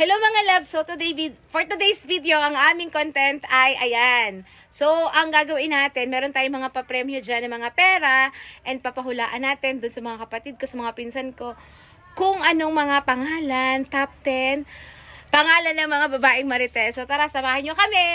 Hello mga loves! So for today's video, ang aming content ay ayan. So ang gagawin natin, meron tayong mga papremyo dyan ng mga pera and papahulaan natin dun sa mga kapatid ko, sa mga pinsan ko, kung anong mga pangalan, top 10, pangalan ng mga babaeng marites. So tara, samahan nyo kami!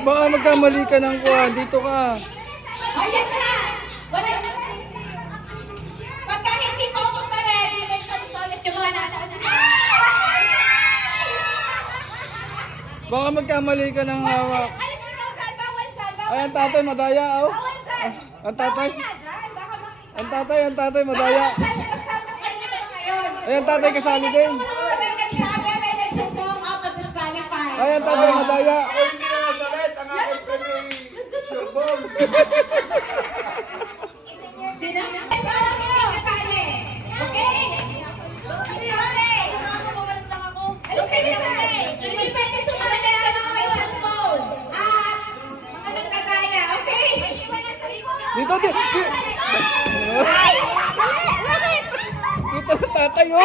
Baka magkamali ka ng kuhan. Dito ka. Ayan na! Wala na! Pagka hindi po ako sa ready, may chance ulit yung mga nasa. Baka magkamali ka ng hawak. Alis ikaw dyan! Bawal dyan! Bawal Ay, ang tatay madaya. Oh. Bawal dyan! Ang tatay. Bawal na dyan! Baka makita. Ang tatay madaya. Bawal dyan! Nagsama kayo na ngayon. Ay, ang tatay kasali din. May nagsabi, may nagsasawang out of disqualified. Ay, ang tatay madaya. Kasali. Okay? Alis kayo dyan! Hindi pwede sumali ang mga may cellphone. At mga nagtataya. Okay? Dito, dito na tatay, oh.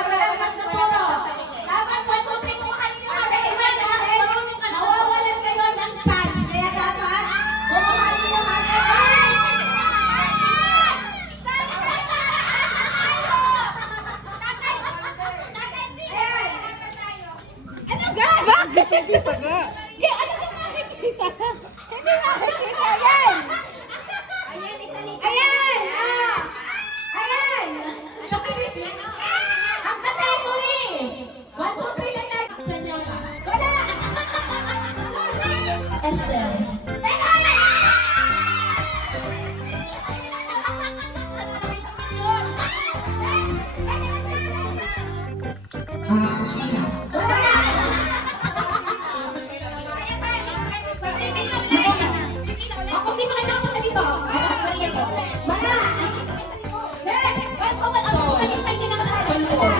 Walang magtuturo. Dapat 1, 2, 3 kung kanino ka nag-iwan. Nawawalan kayo ng chance. Kaya dapat kung kanino ka ano ga? Bakit kita ka? Ano ka makikita? Hindi makikita. Ayan! Ayan! Ayan! Ang category! 1, 2, 3 na lang. Saan ka? Wala! Esther. Ako hindi makita ko dito. Mana! Next! So, hindi na kasali. Wala!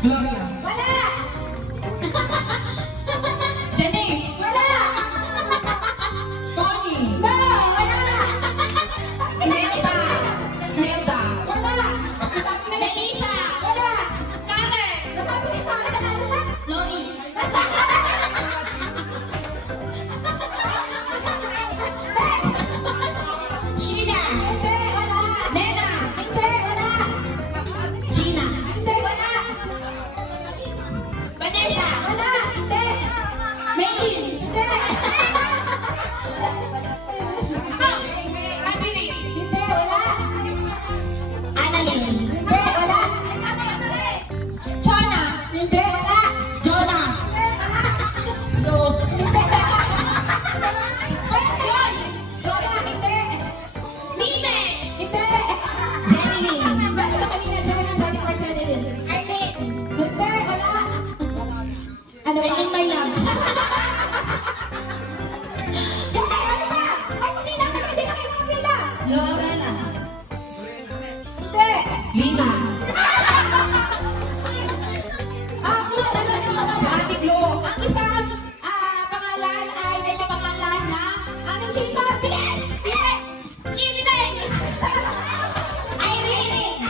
Gloria. Wala! Janice! Wala! Tony. No! Wala! Nelda. Nelda. Wala! Melissa! Wala! Karen. Nasabi ni Karen na ano na? Lori. Sheena. Hindi! Wala! Nena. Hindi! Wala! Gina. Hindi! Wala! Vanessa. Wala! Hindi! Maylin. Hindi! Adeline. Hindi! Wala! Annalyn. Hindi! Wala! Chana. Hindi! Wala! Jonah. Rose! Hindi! Joy. Joy. Hindi! Nine. Hindi! Jenny. Ano ba kanina? Johnny or Jenny? Arlene. Hindi! Wala! Ano ba? Arlene my loves. Hindi! Ano ba? Ay, pumila ka na! Hindi ka kayo pumila! Lorena. Hindi! Lina. Ano Sa Ate Glo. ang isang pangalan ay may pangalan na aming team Pablet! Evelyn. Irene.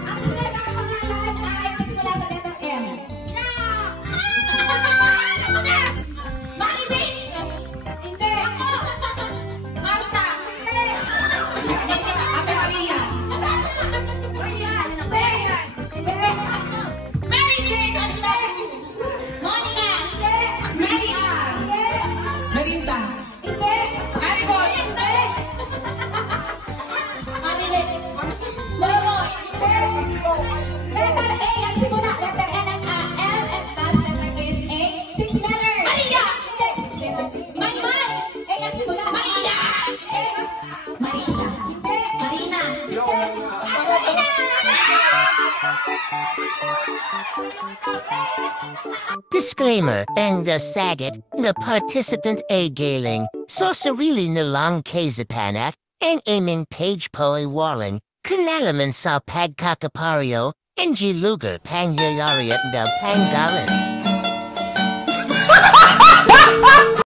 Ang sunod na pangalan ay nagsimula sa letter M. Maibig. Hindi! Marta. Hindi! Ate Maria. Hindi! Hindi! Mary Jane Hashtag. Monica. Hindi! Mary Ann. Hindi! Melinda. Hindi! Marigot. Hindi! Marilyn. Loroy. Letter A ang simula. Letter N ang M and last letter is A. 6 letters. Maria. Hindi, 6 letters. Maymay. A ang simula. Maria. A. Marisa. Hindi. Marina. Disclaimer, and the sagat, na participant ay galing, so sarili nilang kaisipanat, ang aming page po ay walang, kinalaman sa pagkakaparyo, hindi lugar pangyayari at ng panggalan.